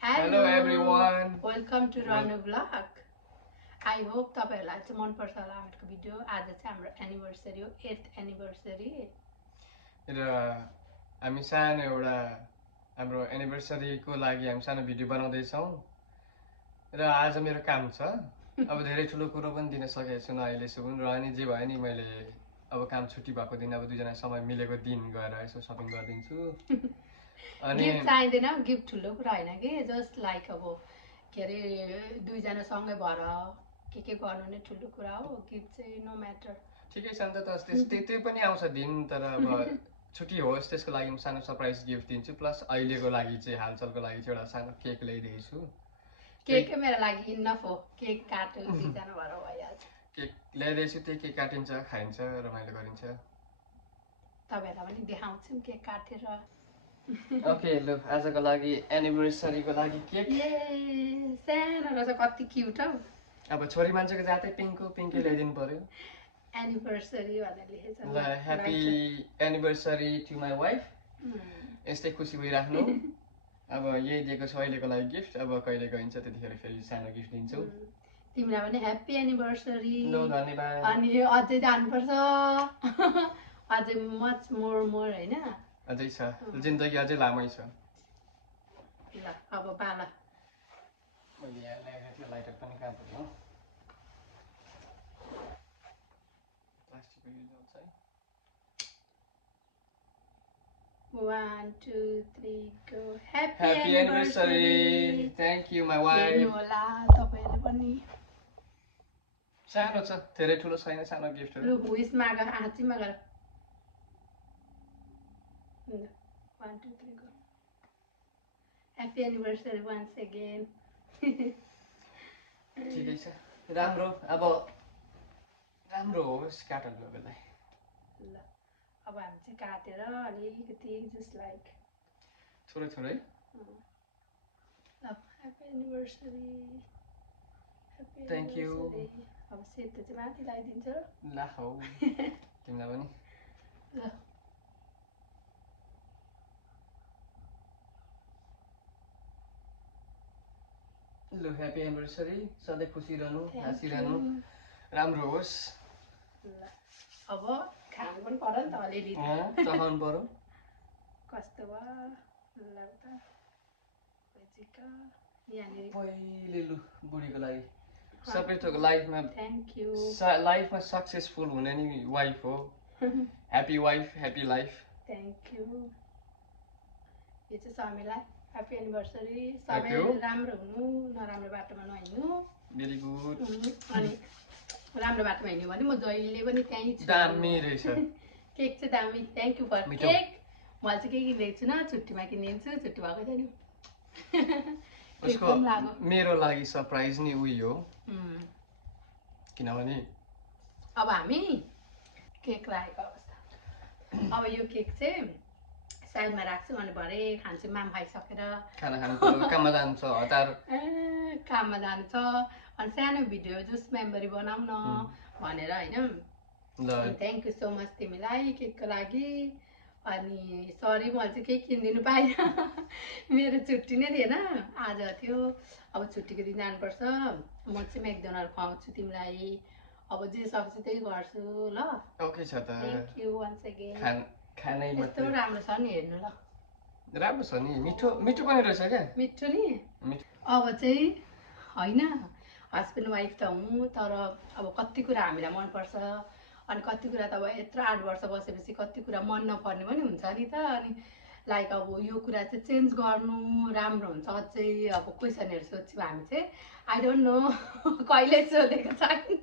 Hello everyone. Welcome to Ranu Vlog. I hope तपाईहरुलाई चाहिँ मन पर्छ होला हाम्रो भिडियो. आज चाहिँ हाम्रो एनिभर्सरी हो, 8th एनिभर्सरी. र हामी सानो एउटा हाम्रो एनिभर्सरीको लागि हामी सानो भिडियो बनाउँदै छौं. र आज मेरो काम छ. अब धेरै ठुलो कुरो पनि दिन सकेको छु अहिलेसम्म र अनि जे भयो नि मैले अब काम छुट्टी भएको दिन अब दुईजना समय मिलेको दिन गएर यसो शपिङ गर्दिन्छु. अनि गिफ्ट चाहिँदैन, गिफ्ट ठुलो कुरा हैन के, जस्ट लाइक अब के अरे दुईजना सँगै भएर के गर्नु नै ठुलो कुरा हो. गिफ्ट चाहिँ नो म्याटर. ठिकै छ नि त त्यही पनि आउँछ दिन, तर अब छुट्टी होस् त्यसको लागि म सानो सरप्राइज गिफ्ट दिन्छु. प्लस अहिलेको लागि चाहिँ हालचालको लागि चाहिँ एउटा सानो केक ल्याइदिएको छु. केक मेरो लागि इनफ हो. केक काट्यो दुईजना भएर भइहाल्छ. केक ल्याइदिएको छु, त्यही केक काटिन्छ, खाइन्छ, रमाइलो गरिन्छ. तपाईहरुलाई पनि देखाउँछु केक काटेर. ओके लु आजको लागि एनिभर्सरीको लागि केक. सानो रहेछ, कति क्युट हौ. अब छोरी मान्छेको जातै पिङ्कै ल्याइदिनु पर्यो. एनिभर्सरी भनेर लेखेछ. ल happy anniversary to my wife. यस्तै खुसी भइराख्नु. अब यही दिएको छु अहिलेको लागि गिफ्ट. अब कहिले गइन्छ त्यतिखेर फेरि सानो गिफ्ट दिन्छु. तिमीलाई पनि ह्यापी एनिभर्सरी. ल धन्यवाद. अनि अझै जानुपर्छ. अझै मच मोर हैन. अझै छ, जिन्दगी अझै लामै छ. ल अब पाला. मैले यहाँ ल्याएको थिएँ, लाइटर पनि कहाँ पुग्यो? प्लास्टिकको युज हुन्छ है. 1 2 3 go. Happy anniversary. Thank you my wife. हेर्नु होला तपाईहरुले पनि. सानो छ, धेरै ठुलो छैन, सानो गिफ्ट हो. लु विश माग, हाँचीमा गर. 1 2 3 go. Happy anniversary once again. ठिकै छ, राम्रो. अब राम्रो होस्, काटल बेलाय. ल अब हामी चाहिँ काटेर अलिकति जस्ट लाइक थोरै. ल ह्यापी एनिभर्सरी. Thank you. अब सेतो चाहिँ माथि लगाइदिन्छ. ला हौ तिमीलाई पनि. ल लु ह्यापी एनिभर्सरी. सधैँ खुसी रहनु, हाँसिरहनु, राम्रो होस्. ल अब खानु पनि पर्यो नि त अलिअलि. चखाउनु पर्यो. कस्तो भयो ल त बेजिका यहाँनिर पहिले लु बुढीको लागि सबै थोक लाइफमा. Thank you. लाइफमा सक्सेसफुल हुने नि वाइफ हो. Happy wife, happy life. Thank you. यो चाहिँ समीलाई ह्यापी एनिभर्सरी. सबै राम्रो हुनु, नराम्रो बाटोमा नहिँड्नु. Very good. अनि राम्रो बाटोमा हिँड्यो भने म जहिले पनि त्यहीँ छु. दामी रहेछ. केक चाहिँ दामी. Thank you for cake. मैले चाहिँ के किनिदिएको छु न, छुट्टीमा किनिदिन्छु. छुट्टी भएको छैन. उसको मेरो लागि सरप्राइज नि उयो हो. किनभने अब हामी केक राखेको अवस्था. अब यो केक चाहिँ साइडमा राख्छु अनि भरे खान्छु. माम खाइसकेर खाना खानु काममा जान्छ, हतार काममा जान्छ. अनि सानो भिडियो जस्ट मेमोरी बनाऊ न भनेर हैन. थ्याङ्क यू सो मच तिमीलाई केकको लागि. अनि सरी मैले चाहिँ केही किनिदिनु पाइनँ. मेरो छुट्टी नै थिएन, आज थियो. अब छुट्टीको दिन जानुपर्छ. म चाहिँ म्याकडोनल्ड खुवाउँछु तिमीलाई. अब जे सक्छु त्यही गर्छु ल. ओके छ त. Thank you once again. खानै यस्तो राम्रो छ नि, हेर्नु ल. राम्रो छ नि, मिठो पनि रहेछ क्या. मिठो नि. अब चाहिँ होइन हस्बेन्ड वाइफ त हुँ, तर अब कति कुरा हामीलाई मनपर्छ. अनि कति कुरा त अब यत्रो 8 वर्ष बसेपछि कति कुरा मन नपर्ने पनि हुन्छ नि त. अनि लाइक अब यो कुरा चाहिँ चेन्ज गर्नु राम्रो हुन्छ. अझै अब क्वेसनहरू सोध्छौँ हामी चाहिँ. आई डोन्ट नो कहिले सोधेको छैन,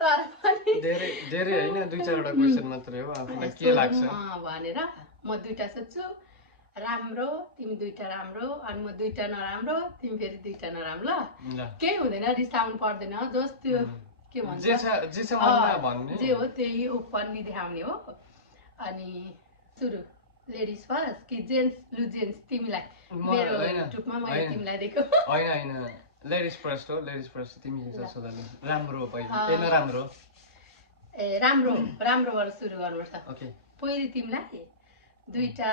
तर पनि धेरै होइन, 2-4वटा क्वेसन मात्रै हो. आफूलाई के लाग्छ भनेर म 2टा सोध्छु. राम्रो, तिमी 2टा राम्रो, अनि म 2टा नराम्रो, तिमी फेरि 2टा नराम्रो. ल केही हुँदैन, रिसाउनु पर्दैन. जस्ट त्यो के भन्छ जे हो त्यही ओपनली देखाउने हो. अनि सुरु लेडिज फर्स्ट कि जेन्ट्स? लु जेन्ट्स तिमीलाई. मेरो युट्युबमा मैले तिमीलाई दिएको. होइन लेडिज फर्स्ट हो. Ladies first. तिमी सोध्नु राम्रो पहिले नराम्रो. ए राम्रो राम्रोबाट सुरु गर्नुपर्छ. ओके पहिले तिमीलाई दुईटा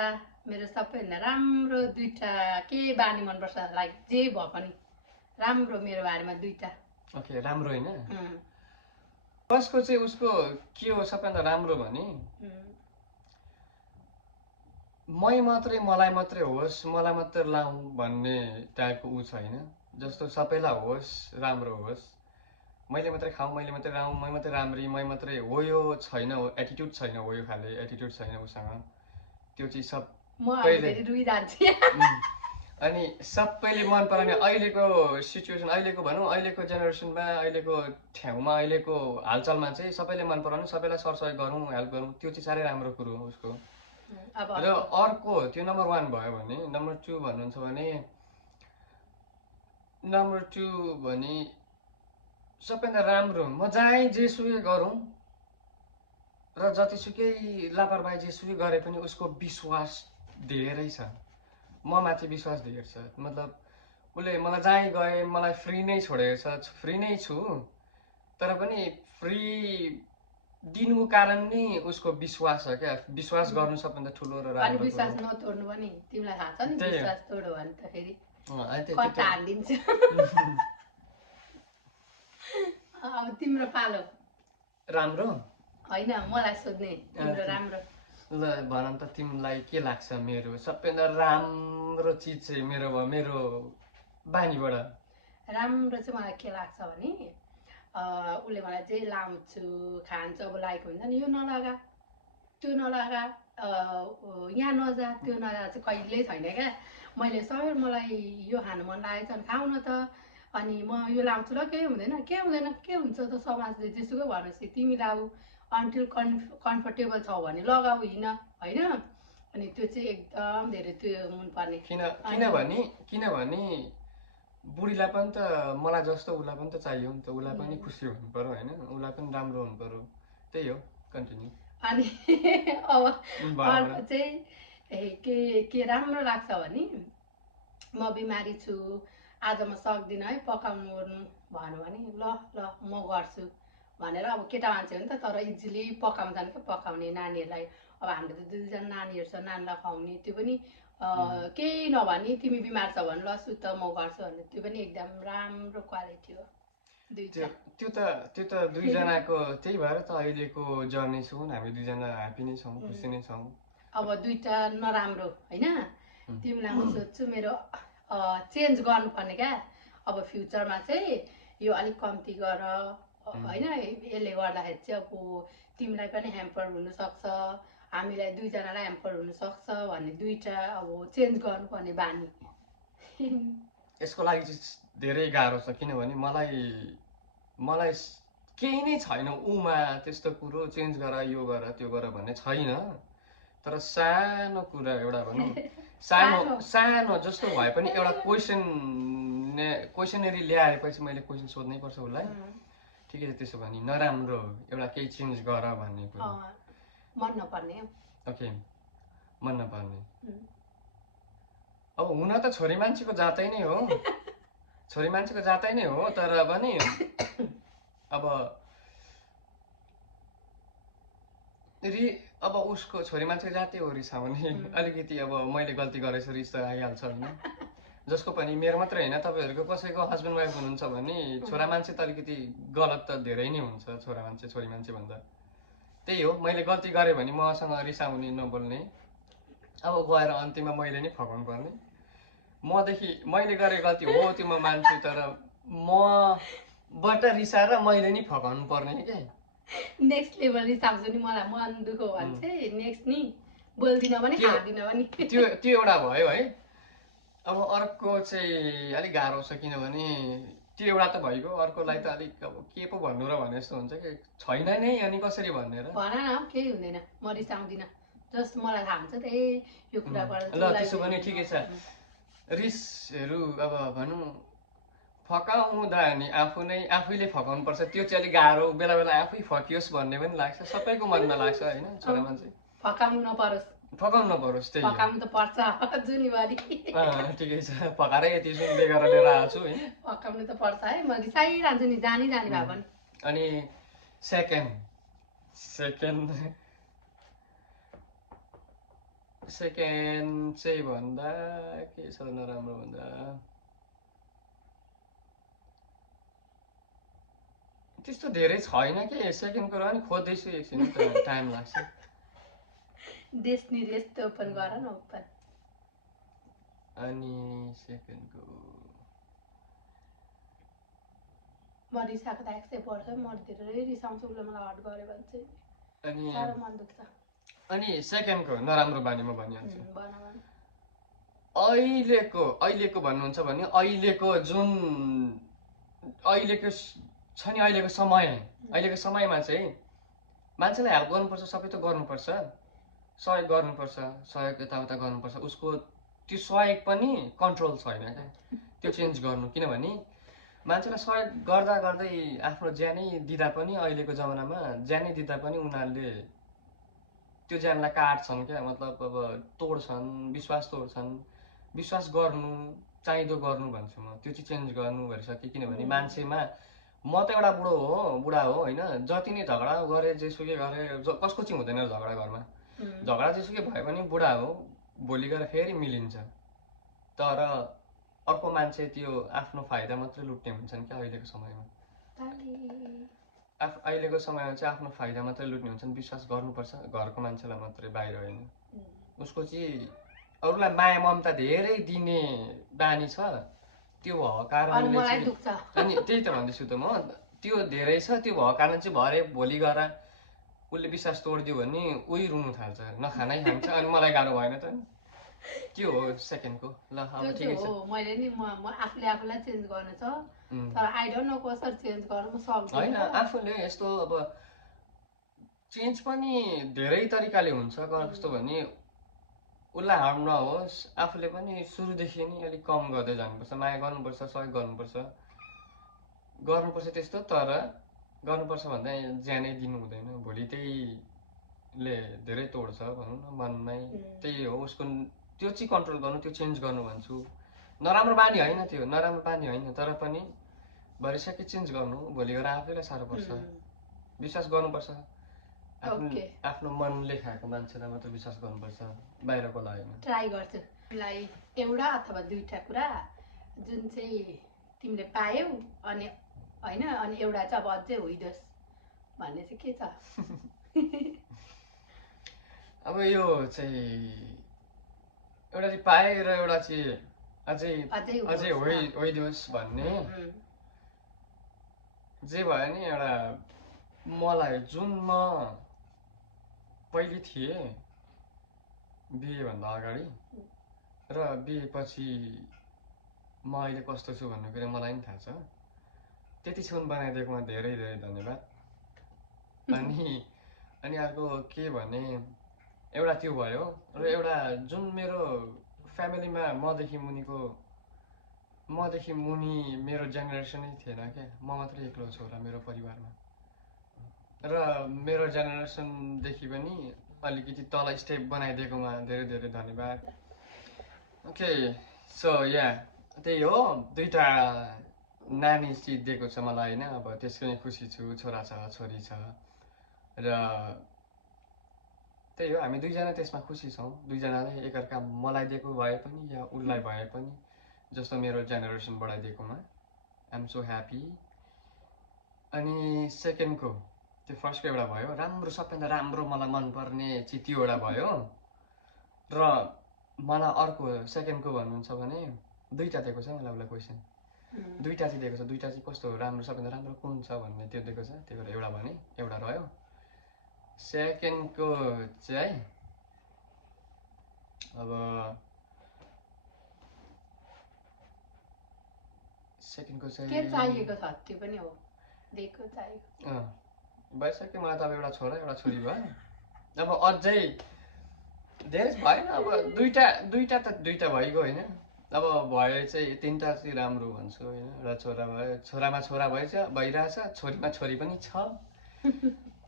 मेरो सबैभन्दा राम्रो दुईटा के बानी मनपर्छ लाइक जे भए पनि राम्रो मेरो बारेमा दुईटा ओके राम्रो होइन फर्स्टको चाहिँ उसको के हो सबैभन्दा राम्रो भने मलाई मात्रै होस् मलाई मात्रै लाउँ भन्ने टाइपको ऊ छैन जस्तो सबैलाई होस् राम्रो होस् मैले मात्रै खाऊँ मैले मात्रै लाउँ मै मात्रै राम्री मै मात्रै हो यो छैन एटिट्युड छैन हो यो खाले एटिट्युड छैन उसँग त्यो चाहिँ सबैले अनि सबैले मन पराउने अहिलेको सिचुएसन अहिलेको भनौँ अहिलेको जेनेरेसनमा अहिलेको ठाउँमा अहिलेको हालचालमा चाहिँ सबैले मन पराउनु सबैलाई सरसहयोग गरौँ हेल्प गरौँ त्यो चाहिँ साह्रै राम्रो कुरो हो उसको र अर्को त्यो नम्बर 1 भयो भने नम्बर 2 भन्नुहुन्छ भने नम्बर 2 भने सबैभन्दा राम्रो म जहाँ जेसुकै गरौँ र जतिसुकै लापरवाही जेसुकै गरे पनि उसको विश्वास धेरै छ म माथि विश्वास धेरै छ मतलब उसले मलाई जहाँ गए मलाई फ्री नै छोडेको छ फ्री नै छु तर पनि फ्री दिनुको कारण नै उसको विश्वास छ क्या विश्वास गर्नु सबभन्दा ठुलो र राम्रो विश्वास नतोड्नु पनि तिमीलाई थाहा छ नि विश्वास तोड्यो भने त फेरि कता हालिदिन्छ अब तिम्रो पालो राम्रो होइन मलाई सोध्ने तिम्रो राम्रो ल भन त तिमीलाई के लाग्छ मेरो सबैभन्दा राम्रो चिज चाहिँ मेरो बानीबाट राम्रो चाहिँ मलाई के लाग्छ भने उसले मलाई जे लाउँछु खान्छ अब लागेको हुन्छ नि यो नलगा त्यो नलगा यहाँ नजा त्यो नजा चाहिँ कहिल्यै छैन क्या मैले सर मलाई यो खानु मन लागेको छ भने खाऊ न त अनि म यो लाउँछु ल केही हुँदैन के हुन्छ त समाजले जेसुकै भनेपछि तिमी लाऊ अन्टिल कम्फर्टेबल छौ भने लगाऊ हिँड होइन अनि त्यो चाहिँ एकदम धेरै त्यो मनपर्ने किनभने बुढीलाई पनि त मलाई जस्तो उसलाई पनि त चाहियो नि त उसलाई पनि खुसी हुनु पर्यो होइन उसलाई पनि राम्रो हुनु पर्यो त्यही हो कन्टिन्यू अनि अब अर्को चाहिँ के राम्रो लाग्छ भने म बिमारी छु आज म सक्दिनँ है पकाउनु ओर्नु भन्यो भने ल म गर्छु भनेर अब केटा मान्छे हो नि त तर इजिली पकाउनु जान्छ क्या पकाउने नानीहरूलाई अब हाम्रो त 2 जना नानीहरू छ नानीलाई खुवाउने त्यो पनि केही नभने तिमी बिमार छ भने ल सुत म गर्छु भने त्यो पनि एकदम राम्रो क्वालिटी हो त्यो त 2 जनाको त्यही भएर त अहिलेको जर्नी छौँ हामी 2 जना ह्याप्पी नै छौँ खुसी नै छौँ अब दुईटा नराम्रो होइन तिमीलाई म सोध्छु मेरो चेन्ज गर्नुपर्ने क्या अब फ्युचरमा चाहिँ यो अलिक कम्ती गर होइन यसले गर्दाखेरि चाहिँ अब तिमीलाई पनि ह्याम्पर हुनसक्छ हामीलाई 2 जनालाई ह्याम्पर हुनसक्छ भन्ने दुईटा अब चेन्ज गर्नुपर्ने बानी यसको लागि चाहिँ धेरै गाह्रो छ किनभने मलाई केही नै छैन उमा त्यस्तो कुरो चेन्ज गर यो गर त्यो गर भन्ने छैन तर सानो कुरा एउटा भनौँ सानो जस्तो भए पनि एउटा क्वेसनरी ल्याएपछि मैले क्वेसन सोध्नै पर्छ उसलाई ठिकै छ त्यसो भने नराम्रो एउटा केही चेन्ज गर भन्ने कुरा मन नपर्ने ओके मन नपर्ने अब हुन त छोरी मान्छेको जातै नै हो छोरी मान्छेको जातै नै हो तर पनि अब उसको छोरी मान्छेको जातै हो रिसाउने अलिकति अब मैले गल्ती गरेछु रिस त आइहाल्छ होइन जसको पनि मेरो मात्रै होइन तपाईँहरूको कसैको हस्बेन्ड वाइफ हुनुहुन्छ भने छोरा मान्छे त अलिकति गलत त धेरै नै हुन्छ छोरा मान्छे छोरी मान्छे भन्दा त्यही हो मैले गल्ती गरेँ भने मसँग रिसाउने नबोल्ने अब गएर अन्तिममा मैले नै फकाउनु पर्ने मदेखि मैले गरे गल्ती हो त्यो म मान्छु तर मबाट रिसाएर मैले नै फकाउनु पर्ने क्या नेक्स्ट लेभल रिसाउँछु नि मलाई मन दुःख भने चाहिँ नेक्स्ट नि बोल्दिनँ पनि खाँदिनँ पनि त्यो एउटा भयो है अब अर्को चाहिँ अलिक गाह्रो छ किनभने त्यो एउटा त भइगयो अर्कोलाई त अलिक अब के पो भन्नु र भने जस्तो हुन्छ कि छैन नै अनि कसरी भन्ने र भन न केही हुँदैन म रिसाउँदिनँ जस्ट मलाई थाहा हुन्छ त यो कुराबाट ल त्यसो भने ठिकै छ रिसहरू अब भनौँ फकाउँदा नि आफैले फकाउनु पर्छ त्यो चाहिँ अलिक गाह्रो बेला बेला आफै फकियोस् भन्ने पनि लाग्छ सबैको मनमा लाग्छ होइन छोरा मान्छे फकाउनु नपरोस् त्यही फकाउनु त पर्छ जुनीभरि ठिकै छ फकाएरै यति सुन बेगर लिएर आएको छु होइन फकाउनु त पर्छ है म रिसाइरहन्छु नि जानी भए पनि अनि सेकेन्ड सेकेन्ड चाहिँ भन्दा के छ नराम्रो भन्दा त्यस्तो धेरै छैन कि सेकेन्डको र नि खोज्दैछु एकछिन टाइम लाग्छ देश निर्देश त ओपन गर न ओपन अनि सेकेन्डको म रिसाएको त एक्सै पर्छ म धेरै रिसाउँछु उसले मलाई हट गऱ्यो भने चाहिँ अनि साह्रो मन दुख्छ अनि सेकेन्डको नराम्रो बानी म भनिहाल्छु भन भन अहिलेको भन्नुहुन्छ भने अहिलेको जुन अहिलेको छ नि अहिलेको समयमा चाहिँ मान्छेलाई हेल्प गर्नुपर्छ सबै त गर्नुपर्छ सहयोग गर्नुपर्छ सहयोग यताउता गर्नुपर्छ उसको त्यो सहयोग पनि कन्ट्रोल छैन क्या त्यो चेन्ज गर्नु किनभने मान्छेलाई सहयोग गर्दा गर्दै आफ्नो ज्यानै दिँदा पनि अहिलेको जमानामा ज्यानै दिँदा पनि उनीहरूले त्यो ज्यानलाई काट्छन् क्या मतलब अब तोड्छन् विश्वास गर्नु चाहिँदो गर्नु भन्छु म त्यो चाहिँ चेन्ज गर्नु भइसक्यो किनभने मान्छेमा म त एउटा बुढा हो होइन जति नै झगडा गरे जेसुकै गरे कसको चाहिँ हुँदैन झगडा घरमा झगडा जेसुकै भए पनि बुढा हो भोलि गएर फेरि मिलिन्छ तर अर्को मान्छे त्यो आफ्नो फाइदा मात्रै लुट्ने हुन्छन् क्या अहिलेको समयमा अहिलेको समयमा चाहिँ आफ्नो फाइदा मात्रै लुट्ने हुन्छन् विश्वास गर्नुपर्छ घरको मान्छेलाई मात्रै बाहिर होइन उसको चाहिँ अरूलाई माया ममता धेरै दिने बानी छ त्यो भएको कारणले अनि त्यही त भन्दैछु त म त्यो धेरै छ त्यो भएको कारण चाहिँ भरे भोलि गएर उसले विश्वास तोडिदियो भने उही रुनु थाल्छ नखानै खान्छ अनि मलाई गाह्रो भएन त त्यो हो सेकेन्डको ल अब ठिकै छ मैले नि म आफूले आफूलाई चेन्ज गर्नु छ तर आई डोन्ट नो कसरी चेन्ज गर्नु म सक्दिनँ हैन आफूले यस्तो अब चेन्ज पनि धेरै तरिकाले हुन्छ कस्तो भने उसलाई हार्म नहोस् आफूले पनि सुरुदेखि नै अलिक कम गर्दै जानुपर्छ माया गर्नुपर्छ सहयोग गर्नुपर्छ त्यस्तो तर गर्नुपर्छ भन्दा ज्यानै दिनु हुँदैन भोलि त्यहीले धेरै तोड्छ भनौँ न मनमै त्यही हो उसको त्यो चाहिँ कन्ट्रोल गर्नु त्यो चेन्ज गर्नु भन्छु नराम्रो बानी होइन त्यो नराम्रो बानी होइन तर पनि भरिसके चेन्ज गर्नु भोलि गएर आफैलाई साह्रो पर्छ विश्वास गर्नुपर्छ आफ्नो मनले खाएको मान्छेलाई मात्र विश्वास गर्नुपर्छ बाहिरको होइन ट्राई गर्छु तिमीलाई एउटा अथवा दुईटा कुरा जुन चाहिँ तिमीले पायौ अनि होइन अनि एउटा चाहिँ अब अझै होइदोस् भन्ने चाहिँ के छ अब यो चाहिँ एउटा चाहिँ पाएँ र एउटा चाहिँ अझै होइदियोस् भन्ने जे भयो नि एउटा मलाई जुन म पहिले थिएँ बिहेभन्दा अगाडि र बिहेपछि म अहिले कस्तो छु भन्ने कुरा मलाई पनि थाहा छ त्यतिसम्म बनाइदिएकोमा धेरै धेरै धन्यवाद अनि अर्को के भने एउटा त्यो भयो र एउटा जुन मेरो फ्यामिलीमा मदेखि मुनि मेरो जेनेरेसनै थिएन क्या म मात्रै एक्लो छोरा मेरो परिवारमा र मेरो जेनेरेसनदेखि पनि अलिकति तल स्टेप बनाइदिएकोमा धेरै धेरै धन्यवाद ओके सो या त्यही हो दुईटा नानी चाहिँ दिएको छ मलाई होइन अब त्यसको नै खुसी छु छोरा छ छोरी छ र त्यही हो हामी दुईजना त्यसमा खुसी छौँ दुईजनाले एकअर्का मलाई दिएको भए पनि या उसलाई भए पनि जस्तो मेरो जेनेरेसनबाट दिएकोमा आइ एम सो ह्याप्पी अनि सेकेन्डको त्यो फर्स्टको एउटा भयो राम्रो सबैभन्दा राम्रो मलाई मनपर्ने चाहिँ त्यो एउटा भयो र मलाई अर्को सेकेन्डको भन्नुहुन्छ भने दुईवटा दिएको छ मलाई उसलाई क्वेसन दुईवटा चाहिँ दिएको छ दुईवटा चाहिँ कस्तो राम्रो सबैभन्दा राम्रो कुन छ भन्ने त्यो दिएको छ त्यही भएर एउटा भने एउटा रह्यो सेकेन्डको चाहिँ अब सेकेन्डको चाहिँ के चाहिएको छ त्यो पनि हो दिएको चाहिएको भइसक्यो मलाई त अब एउटा छोरा एउटा छोरी भयो अब अझै धेरै भएन अब दुईटा त दुईटा भइगयो होइन अब भए चाहिँ तिनवटा चाहिँ राम्रो भन्छु होइन एउटा छोरा भयो छोरामा छोरा भइरहेछ छोरीमा छोरी पनि छ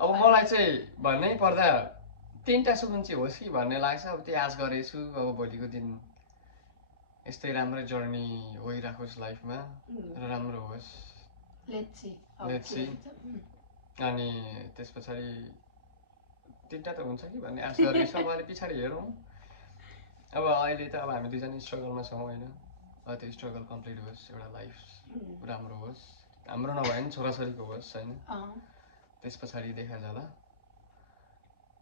अब मलाई चाहिँ भन्नै पर्दा तिनवटा सुकुन चाहिँ होस् कि भन्ने लाग्छ अब त्यही आश गरेछु अब भोलिको दिन यस्तै राम्रो जर्नी होइराखोस् लाइफमा र राम्रो होस् लेट्स सी अनि त्यस पछाडि तिनवटा त हुन्छ कि भन्ने आशा गरेको छ अब अहिले पछाडि हेरौँ अब अहिले त अब हामी दुईजना स्ट्रगलमा छौँ होइन त्यो स्ट्रगल कम्प्लिट होस् एउटा लाइफ राम्रो होस् हाम्रो नभए पनि छोराछोरीको होस् होइन त्यस पछाडि देखा जाला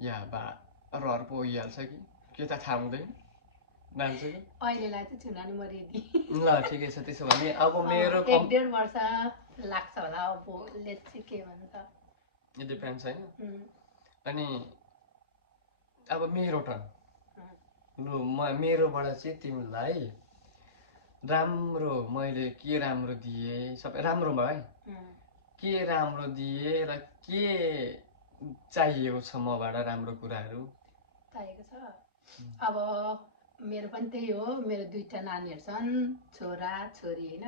या बा रहर पो होइहाल्छ कि के त थाहा हुँदैन जान्छ कि अहिलेलाई चाहिँ छुनानी म रेडी ल ठिकै छ त्यसो भने अब मेरो 1.5 वर्ष लाग्छ होला अब लेट्स सी के भन्छ इट डिपेन्ड्स होइन अनि अब मेरो टर्न लु मेरोबाट चाहिँ तिमीलाई राम्रो मैले के राम्रो दिएँ सबै राम्रो भयो है के राम्रो दिएँ र के चाहिएको छ मबाट राम्रो कुराहरू चाहिएको छ अब मेरो पनि त्यही हो मेरो 2टा नानीहरू छन् छोरा छोरी होइन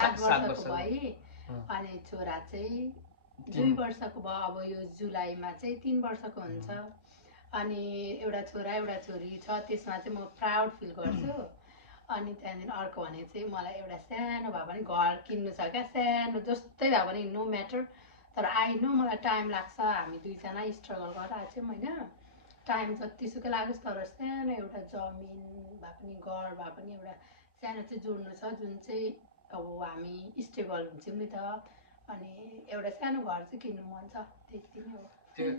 7 वर्षको भई अनि छोरा चाहिँ 2 वर्षको भयो अब यो जुलाईमा चाहिँ 3 वर्षको हुन्छ अनि एउटा छोरा एउटा छोरी छ त्यसमा चाहिँ म प्राउड फिल गर्छु अनि त्यहाँदेखि अर्को भने चाहिँ मलाई एउटा सानो भए पनि घर किन्नु छ क्या सानो जस्तै भए पनि नो म्याटर तर आई नो मलाई टाइम लाग्छ हामी दुईजना स्ट्रगल गरिरहेको छौँ होइन टाइम जतिसुकै लागोस् तर सानो एउटा जमिन भए पनि घर भए पनि एउटा सानो चाहिँ जोड्नु छ जुन चाहिँ अब हामी स्टेबल हुन्छौँ नि त अनि एउटा सानो घर चाहिँ किन्नु मन छ त्यति नै हो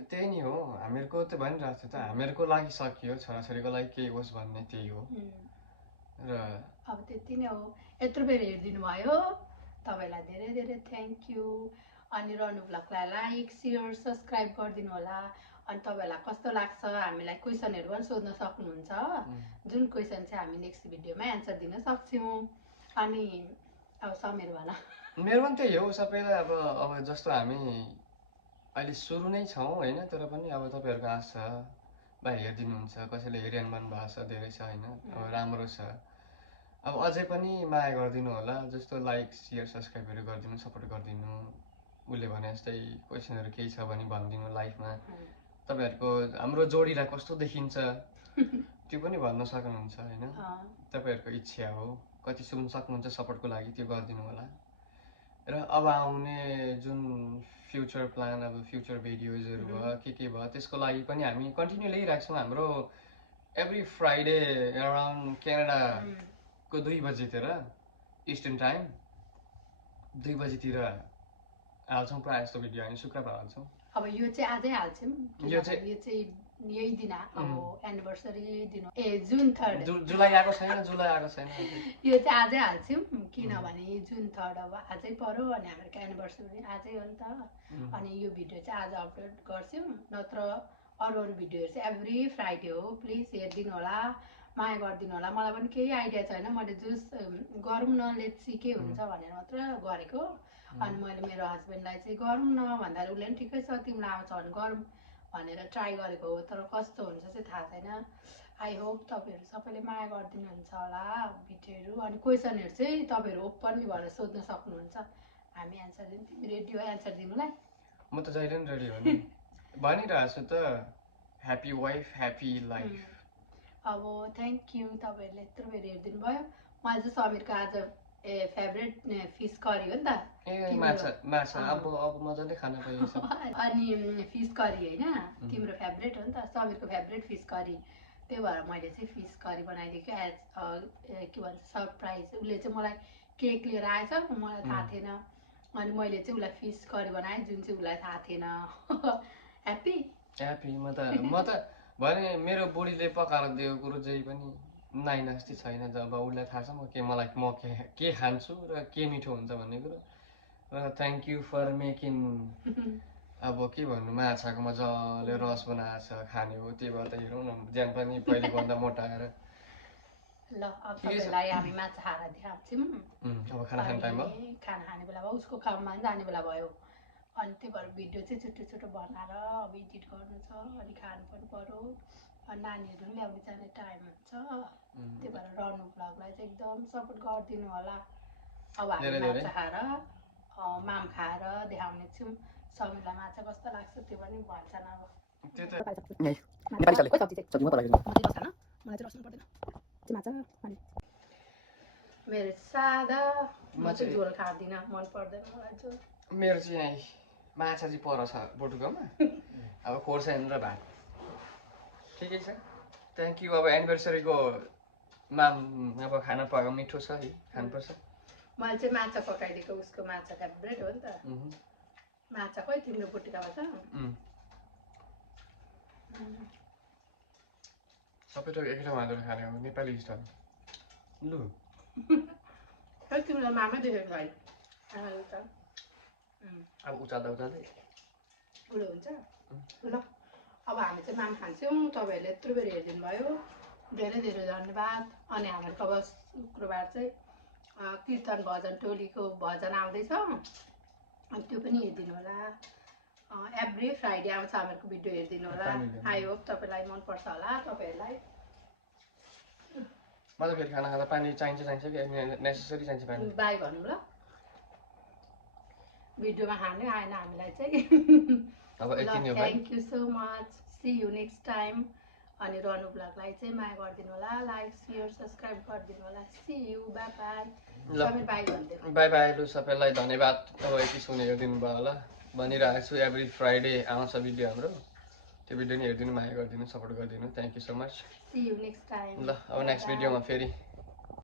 त्यही नि हो हामीहरूको त्यो भनिरहेको थियो त हामीहरूको लागि सकियो छोराछोरीको लागि केही होस् भन्ने त्यही हो र अब त्यति नै हो यत्रो बेर हेरिदिनु भयो तपाईँलाई धेरै धेरै थ्याङ्क यू अनि रनु ब्लगलाई लाइक सेयर सब्सक्राइब गरिदिनु होला अनि तपाईँलाई कस्तो लाग्छ हामीलाई क्वेसनहरू पनि सोध्न सक्नुहुन्छ जुन क्वेसन चाहिँ हामी नेक्स्ट भिडियोमा एन्सर दिन सक्छौँ अनि अब समीर भन मेरो पनि त्यही हो सबैलाई अब जस्तो हामी अहिले सुरु नै छौँ होइन तर पनि अब तपाईँहरूको आशा बा हेरिदिनुहुन्छ कसैले हेरिरहनु भएको छ धेरै छ होइन अब राम्रो छ अब अझै पनि माया गरिदिनु होला जस्तो लाइक सेयर सब्सक्राइबहरू गरिदिनु सपोर्ट गरिदिनु उसले भने जस्तै क्वेसनहरू केही छ भने भनिदिनु लाइफमा तपाईँहरूको हाम्रो जोडीलाई कस्तो देखिन्छ त्यो पनि भन्न सक्नुहुन्छ होइन तपाईँहरूको इच्छा हो कति सुन्न सक्नुहुन्छ सपोर्टको लागि त्यो गरिदिनु होला र अब आउने जुन फ्युचर प्लान अब फ्युचर भिडियोजहरू भयो के भयो त्यसको लागि पनि हामी कन्टिन्यू ल्याइरहेको छौँ हाम्रो एभ्री फ्राइडे अराउन्ड क्यानाडाको 2 बजीतिर इस्टर्न टाइम 2 बजीतिर हाल्छौँ प्रायः जस्तो भिडियो हामी शुक्रबार हाल्छौँ अब यो चाहिँ आजै हाल्छौँ यो चाहिँ यही दिन अब एनिभर्सरी दिन जुन 3 जुलाई आएको छैन यो चाहिँ आजै हाल्छौँ किनभने जुन 3 अब आजै पर्यो अनि हाम्रो एनिभर्सरी आजै हो नि त अनि यो भिडियो चाहिँ आज अपलोड गर्छौँ नत्र अरू भिडियोहरू चाहिँ एभ्री फ्राइडे हो प्लिज हेरिदिनु होला माया गरिदिनु होला मलाई पनि केही आइडिया छैन मैले जस गरौँ न लेट्स सी के हुन्छ भनेर मात्र गरेको अनि मैले मेरो हस्बेन्डलाई चाहिँ गरौँ न भन्दाखेरि उसले पनि ठिकै छ तिमीलाई आउँछ भने गरौँ भनेर ट्राई गरेको हो तर कस्तो हुन्छ चाहिँ थाहा छैन आई होप तपाईँहरू सबैले माया गरिदिनुहुन्छ होला भिडियोहरू अनि क्वेसनहरू चाहिँ तपाईँहरू ओपनली भएर सोध्न सक्नुहुन्छ हामी एन्सर दिनु तिमी रेडी हो एन्सर दिनुलाई म त जहिले पनि रेडी हो नि भनिरहेको छु त ह्याप्पी वाइफ ह्याप्पी लाइफ अब थ्याङ्क यू तपाईँहरूले यत्रो बेर हेरिदिनु भयो मलाई चाहिँ समीरको आज फेभरेट फिस करी हो नि त ए माछा अब मजाले खान पाइन्छ अनि फिस करी होइन तिम्रो फेभरेट हो नि त समीरको फेभरेट फिस करी त्यही भएर मैले चाहिँ फिस करी बनाइदिएको एज के भन्छ सरप्राइज उसले चाहिँ मलाई केक लिएर आएछ मलाई थाहा थिएन अनि मैले चाहिँ उसलाई फिस करी बनाएँ जुन चाहिँ उसलाई थाहा थिएन ह्याप्पी म त भने मेरो बुढीले पकाएर दिएको कुरो चाहिँ पनि नाइनास्ती छैन जब उसलाई थाहा छ म के खान्छु र के मिठो हुन्छ भन्ने कुरो र थ्याङ्क यू फर मेकिङ अब के भन्नु माछाको मजाले रस बनाएको छ खाने हो त्यही भएर त हेरौँ न ज्यान पनि पहिलेको भन्दा मोटाएर ल अब सबैलाई हामी माछा खाएर देखाउँछौँ अब खाना खाने टाइम भयो खाना खाने बेला भयो उसको काममा जाने बेला भयो अनि त्यही भएर भिडियो चाहिँ छुट्टो छुट्टो बनाएर अब एडिट गर्नु छ अनि खानु पनि पर्यो नानीहरू पनि ल्याउने जाने टाइम हुन्छ त्यही भएर रनु भ्लगलाई चाहिँ एकदम सपोर्ट गरिदिनु होला अब हामी माछा खाएर माम खाएर देखाउने छौँ समीरलाई माछा कस्तो लाग्छ त्यो पनि भन्छन् अब मेरो सादा म चाहिँ झोल खाँदिनँ मन पर्दैन मलाई झोल मेरो चाहिँ यहीँ माछा चाहिँ पर छ बटुकोमा अब खोर्सानी र भात ठिकै छ थ्याङ्क यू। अब एनिभर्सरीको अब खाना पकाएको मिठो छ है, खानुपर्छ। मैले चाहिँ माछा पकाइदिएको, उसको माछा फेभरेट हो नि त। माछा खोइ तिम्रो बुटिकाबाट सबै त एकै ठाउँमा हालेर खाने हो नेपाली स्टाइल। लु खै तिमीलाई मामै देखेको भाइ अब उचाल्दा उचाल्दै उयो हुन्छ ल। अब हामी चाहिँ माम खान्छौँ। तपाईँहरूले यत्रो बेर हेरिदिनु भयो, धेरै धेरै धन्यवाद। अनि हामीहरूको अब शुक्रबार चाहिँ कीर्तन भजन टोलीको भजन आउँदैछ, अनि त्यो पनि हेरिदिनु होला। एभ्री फ्राइडे आउँछ हामीहरूको भिडियो, हेरिदिनु होला। आई होप तपाईँलाई मनपर्छ होला। तपाईँहरूलाई मलाई फेरि खाना खाँदा पानी चाहिन्छ कि नेसेसरी चाहिन्छ पानी? बाई भनौँ ल, भिडियोमा हाल्नै आएन हामीलाई चाहिँ। अब यति नै हो। Thank you so much, see you next time. अनि रनु ब्लगलाई चाहिँ माया गरिदिनु होला, लाइक सेयर सब्सक्राइब गरिदिनु होला। See you, bye bye. सबै बाई भनिदिनु। Bye bye. लु सबैलाई धन्यवाद। अब यति सुने हेरिदिनु भयो होला। भनिरहेको छु एभ्री फ्राइडे आउँछ भिडियो हाम्रो, त्यो भिडियो नि हेरिदिनु, माया गरिदिनु, सपोर्ट गरिदिनु। Thank you so much. See you next time. ल अब नेक्स्ट भिडियोमा फेरि